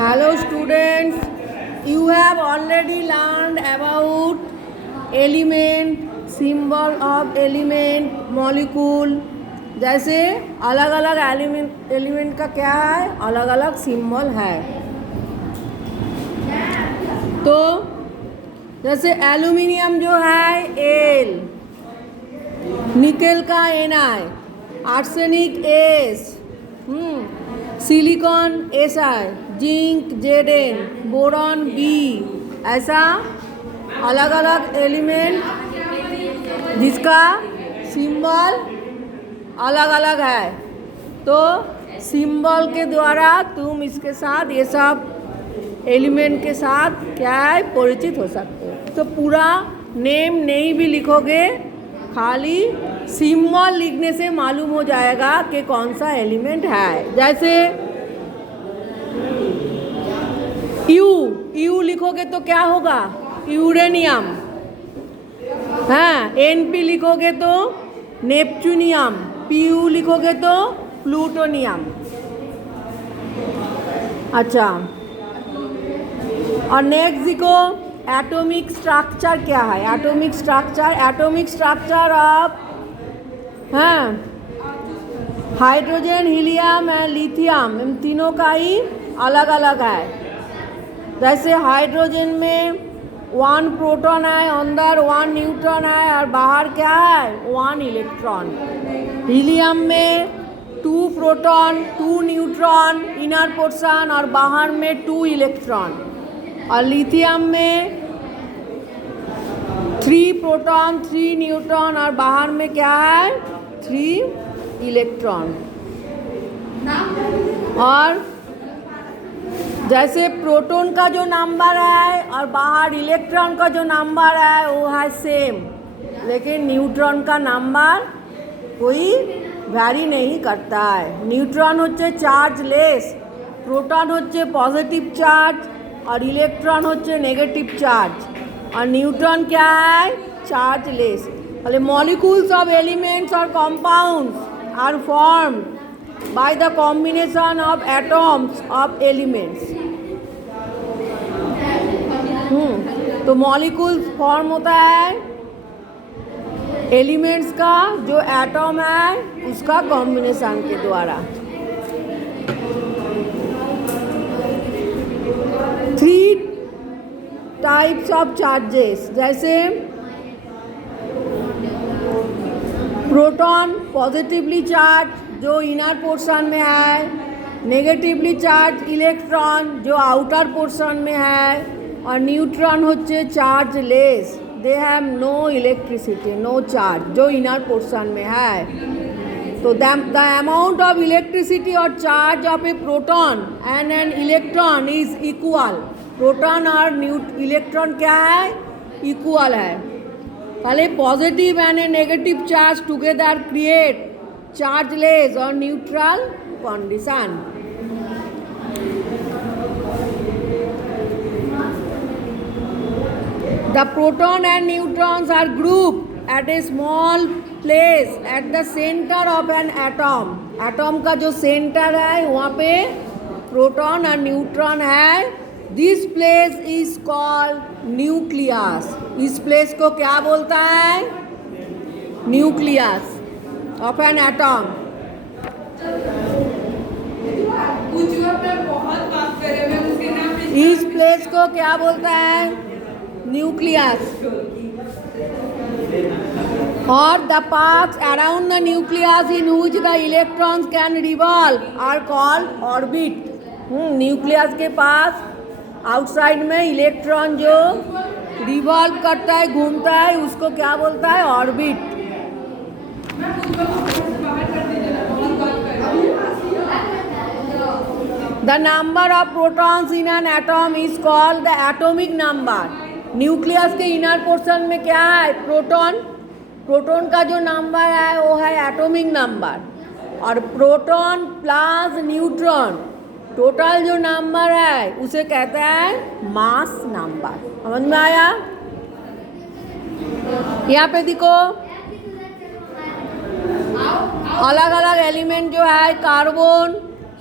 Hello students, you have already learned about element, symbol of element, molecule. जैसे अलग अलग element का क्या है, अलग अलग सिंबल है। तो जैसे एल्यूमिनियम जो है एल, निकेल का Ni, arsenic S, silicon SI, zinc Zn, boron B, ऐसा अलग अलग एलिमेंट जिसका सिंबल अलग अलग है। तो सिंबल के द्वारा तुम इसके साथ ये सब एलिमेंट के साथ क्या है परिचित हो सकते हो। तो पूरा नेम नहीं भी लिखोगे, खाली सिंबल लिखने से मालूम हो जाएगा कि कौन सा एलिमेंट है। जैसे यू लिखोगे तो क्या होगा, यूरेनियम। हाँ, NP लिखोगे तो नेपच्यूनियम, PU लिखोगे तो प्लूटोनियम। अच्छा, और नेक्स्ट देखो एटॉमिक स्ट्रक्चर क्या है। Atomic structure of hydrogen, helium and lithium, इन तीनों का ही अलग अलग है। जैसे हाइड्रोजन में 1 प्रोटॉन है, अंदर 1 न्यूट्रॉन है और बाहर क्या है 1 इलेक्ट्रॉन। हीलियम में 2 प्रोटॉन 2 न्यूट्रॉन इनर पोर्शन और बाहर में 2 इलेक्ट्रॉन। और लिथियम में 3 प्रोटॉन 3 न्यूट्रॉन और बाहर में क्या है 3 इलेक्ट्रॉन। और जैसे प्रोटॉन का जो नंबर है और बाहर इलेक्ट्रॉन का जो नंबर है वो है सेम, लेकिन न्यूट्रॉन का नंबर कोई वैरी नहीं करता है। न्यूट्रॉन होচ্ছে चार्जलेस, प्रोटॉन होচ্ছে पॉजिटिव चार्ज और इलेक्ट्रॉन होচ্ছে नेगेटिव चार्ज। और न्यूट्रॉन क्या है चार्जलेस। তাহলে मॉलिक्यूल्स ऑफ एलिमेंट्स और compounds are formed by the combination of atoms of elements। तो मॉलिक्यूल्स फॉर्म होता है एलिमेंट्स का जो एटॉम है उसका कॉम्बिनेशन के द्वारा। 3 टाइप्स ऑफ चार्जेस, जैसे प्रोटॉन पॉजिटिवली चार्ज जो इनर पोर्शन में है, नेगेटिवली चार्ज इलेक्ट्रॉन जो आउटर पोर्शन में है, और न्यूट्रॉन होচ্ছে chargeless, they have no electricity no charge जो इनर पोर्शन में है। तो द अमाउंट ऑफ इलेक्ट्रिसिटी और charge of a proton and an electron is equal. Proton और इलेक्ट्रॉन क्या है इक्वल है। पहले positive and a negative charge together create chargeless और neutral condition. The proton and neutrons are grouped at a small place at the center of an atom। Atom का जो centre है वहाँ पे प्रोटॉन और न्यूट्रॉन है। This place is called nucleus. इस place को क्या बोलता है न्यूक्लियस ऑफ एन एटॉम। इस प्लेस को क्या बोलता है न्यूक्लियस। और the parts around the nucleus in which the electrons can revolve are called orbit. Nucleus के पास आउटसाइड में इलेक्ट्रॉन जो रिवॉल्व करता है घूमता है उसको क्या बोलता है orbit. The number of protons in an atom is called the atomic number। Nucleus के इनर पोर्शन में क्या है प्रोटॉन का जो नंबर है वो है एटॉमिक नंबर। और प्रोटॉन प्लस न्यूट्रॉन टोटल जो नंबर है उसे कहते हैं मास नंबर। समझ में आया। यहाँ पे देखो अलग अलग एलिमेंट जो है कार्बन,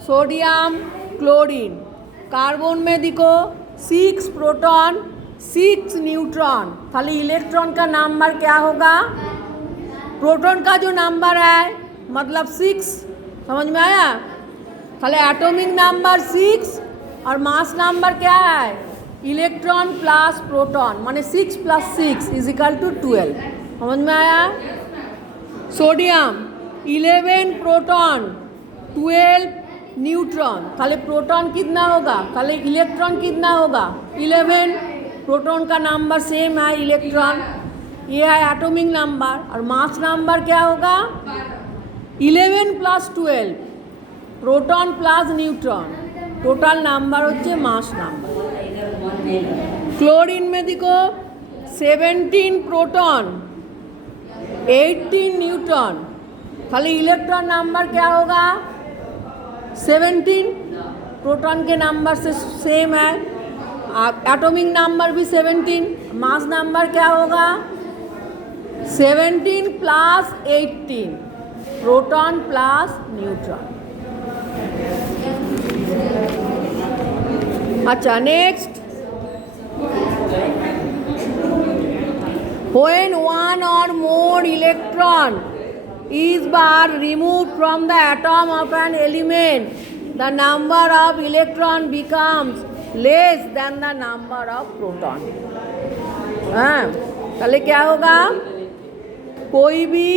सोडियम, क्लोरीन। कार्बन में देखो 6 प्रोटॉन 6 न्यूट्रॉन, खाली इलेक्ट्रॉन का नंबर क्या होगा? प्रोटॉन का जो नंबर है मतलब 6, समझ में आया? खाली एटॉमिक नंबर 6 और मास नंबर क्या है? इलेक्ट्रॉन प्लस प्रोटॉन, माने 6 + 6 = 12, समझ में आया? सोडियम 11 प्रोटॉन 12 न्यूट्रॉन, खाली प्रोटॉन कितना होगा? खाली इलेक्ट्रॉन कितना होगा? 11, प्रोटॉन का नंबर सेम है इलेक्ट्रॉन, ये है एटॉमिक नंबर। और मास नंबर क्या होगा? 11 + 12 proton plus neutron, total number होच्छे मास नंबर। क्लोरीन में देखो 17 प्रोटॉन 18 न्यूट्रॉन, खाली इलेक्ट्रॉन नंबर क्या होगा? 17, प्रोटॉन के नंबर से सेम है, एटॉमिक नंबर भी 17, मास नंबर क्या होगा? 17 + 18 प्रोटॉन प्लस न्यूट्रॉन। अच्छा, next, when one or more electron is removed from the atom of an element, the number of electron becomes less than the number of proton। हाँ, ताले क्या होगा? कोई भी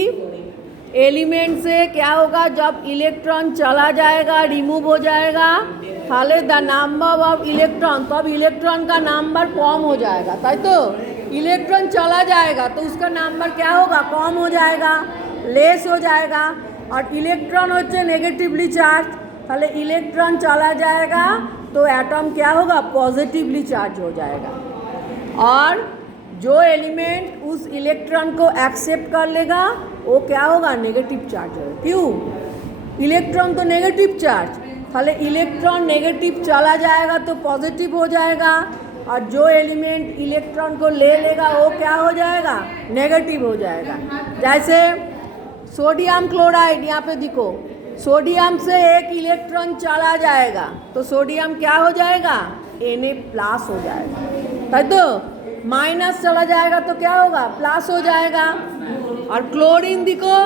एलिमेंट से क्या होगा? जब इलेक्ट्रॉन चला जाएगा, रिमूव हो जाएगा, ताले द नंबर ऑफ इलेक्ट्रॉन, तब इलेक्ट्रॉन का नंबर कम हो जाएगा, ताई तो? इलेक्ट्रॉन चला जाएगा तो उसका नंबर क्या होगा? कम हो जाएगा, लेस हो जाएगा। और इलेक्ट्रॉन होच्छे नेगेटिवली चार्ज, ताले इलेक्ट्रॉन चला जाएगा तो एटम क्या होगा? पॉजिटिवली चार्ज हो जाएगा। और जो एलिमेंट उस इलेक्ट्रॉन को एक्सेप्ट कर लेगा वो क्या होगा? नेगेटिव चार्ज होगा। क्यों? इलेक्ट्रॉन तो नेगेटिव चार्ज, ताले इलेक्ट्रॉन नेगेटिव चला जाएगा तो पॉजिटिव हो जाएगा, और जो एलिमेंट इलेक्ट्रॉन को ले लेगा वो क्या हो जाएगा? नेगेटिव हो जाएगा। जैसे सोडियम क्लोराइड, यहाँ पे देखो, सोडियम से एक इलेक्ट्रॉन चला जाएगा तो सोडियम क्या हो जाएगा? Na+ हो जाएगा, है तो? माइनस चला जाएगा तो क्या होगा? प्लस हो जाएगा। और क्लोरीन देखो,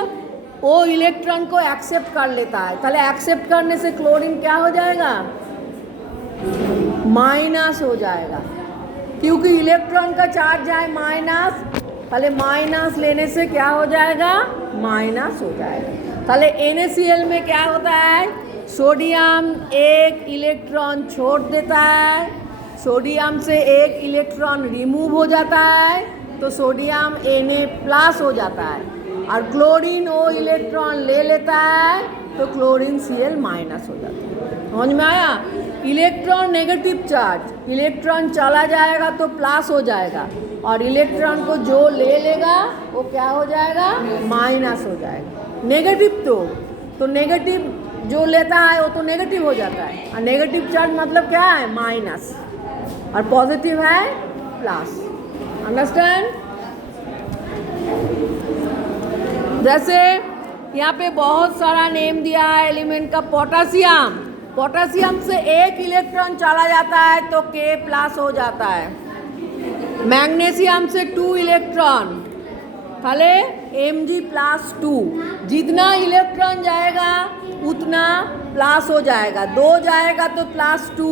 वो इलेक्ट्रॉन को एक्सेप्ट कर लेता है, ताले एक्सेप्ट करने से क्लोरीन क्या हो जाएगा? माइनस हो जाएगा, क्योंकि इलेक्ट्रॉन का चार्ज है माइनस, ताले माइनस लेने से क्या हो जाएगा? माइनस हो जाएगा। ताले NaCl में क्या होता है? सोडियम एक इलेक्ट्रॉन छोड़ देता है, सोडियम से एक इलेक्ट्रॉन रिमूव हो जाता है तो सोडियम Na+ हो जाता है, और क्लोरीन वो इलेक्ट्रॉन ले लेता है तो क्लोरीन Cl- हो जाता है। समझ में आया? इलेक्ट्रॉन नेगेटिव चार्ज, इलेक्ट्रॉन चला जाएगा तो प्लस हो जाएगा, और इलेक्ट्रॉन को जो ले लेगा वो क्या हो जाएगा? माइनस हो जाएगा। नेगेटिव तो नेगेटिव जो लेता है वो तो नेगेटिव हो जाता है, और नेगेटिव चार्ज मतलब क्या है? माइनस, और पॉजिटिव है प्लस। अंडरस्टैंड? जैसे यहाँ पे बहुत सारा नेम दिया है एलिमेंट का। पोटासियम, पोटासियम से एक इलेक्ट्रॉन चला जाता है तो K+ हो जाता है। मैग्नीशियम से 2 इलेक्ट्रॉन, ताले Mg+2, जितना इलेक्ट्रॉन जाएगा उतना प्लस हो जाएगा, 2 जाएगा तो +2,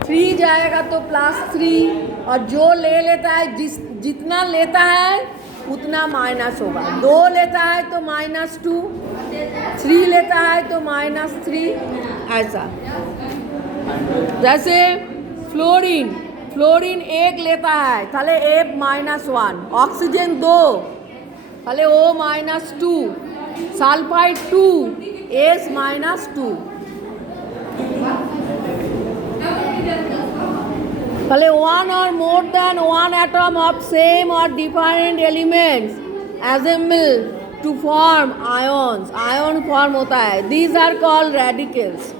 3 जाएगा तो +3, और जो ले लेता है जितना लेता है उतना माइनस होगा। 2 लेता है तो -2, 3 लेता है तो -3, ऐसा। जैसे फ्लोरीन, फ्लोरीन 1 लेता है, ताले F-1, ऑक्सीजन 2, ताले O-2, सल्फाइड 2, S-2। তাহলে one or more than one atom of same or different elements assemble to form ions, ion form होता है, these are called radicals।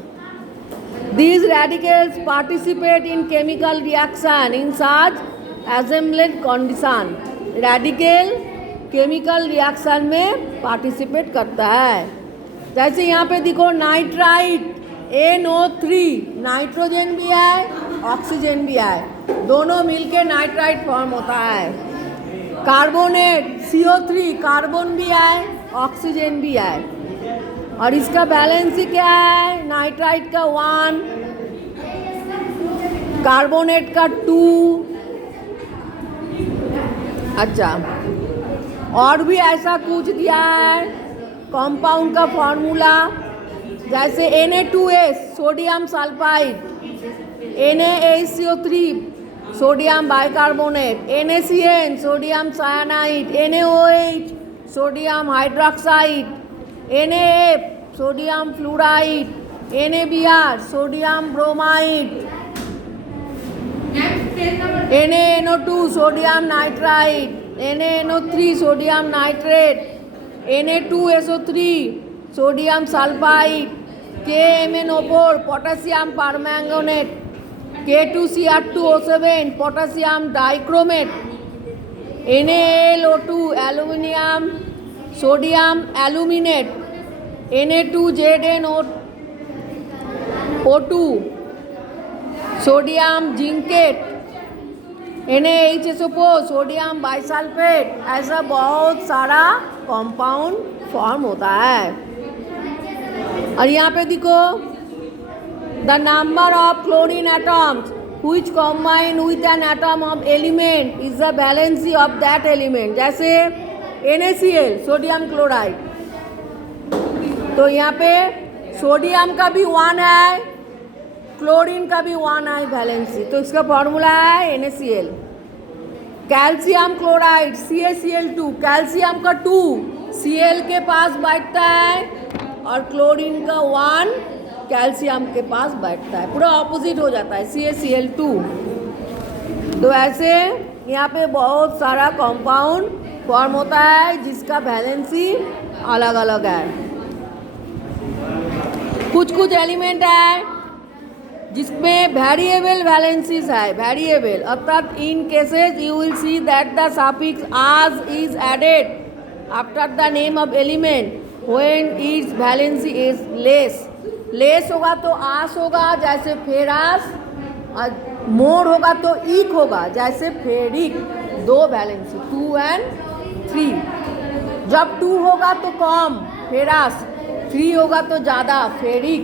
These radicals participate in chemical reaction in such assembled condition। radical chemical reaction में participate करता है। जैसे यहाँ पे देखो nitrite NO3 nitrogen भी है, ऑक्सीजन भी है, दोनों मिलके नाइट्राइट फॉर्म होता है। कार्बोनेट CO3 कार्बन भी है, ऑक्सीजन भी है, और इसका बैलेंस क्या है? नाइट्राइट का 1, कार्बोनेट का 2। अच्छा, और भी ऐसा कुछ दिया है कंपाउंड का फॉर्मूला, जैसे Na2S sodium sulphide, NaHCO3 sodium bicarbonate, NaCN sodium cyanide, NaOH sodium hydroxide, NaF sodium fluoride, NaBr sodium bromide, NaNO2 sodium nitride, NaNO3 sodium nitrate, Na2SO3 sodium sulphide, KMnO4 potassium permanganate, K2Cr2O7 potassium dichromate, NaLO2 aluminium sodium aluminate, Na2ZnO2 sodium zincate, NaHSO4 sodium bisulphate. ऐसा बहुत सारा compound form होता है। और यहाँ पे देखो, the number of chlorine atoms which combine with an atom of element is the valency of that element। जैसे NaCl सोडियम क्लोराइड, तो यहाँ पे सोडियम का भी 1 है, क्लोरीन का भी 1 है वैलेंसी, तो इसका फॉर्मूला है NaCl। Calcium chloride CaCl2, calcium का 2 Cl के पास बैठता है, और क्लोरीन का 1 कैल्शियम के पास बैठता है, पूरा ऑपोजिट हो जाता है CaCl2। तो ऐसे यहाँ पे बहुत सारा कंपाउंड फॉर्म होता है जिसका वैलेंसी अलग अलग है। कुछ कुछ एलिमेंट है जिसमें वेरिएबल वैलेंसीज है, वेरिएबल, अर्थात in cases you will see that the suffix ous is added after the name of element when its valency is less. Less होगा तो आस होगा, जैसे फेरास, और मोर होगा तो ईक होगा, जैसे फेरिक। 2 valency 2 and 3। जब 2 होगा तो कम फेरास, 3 होगा तो ज़्यादा फेरिक।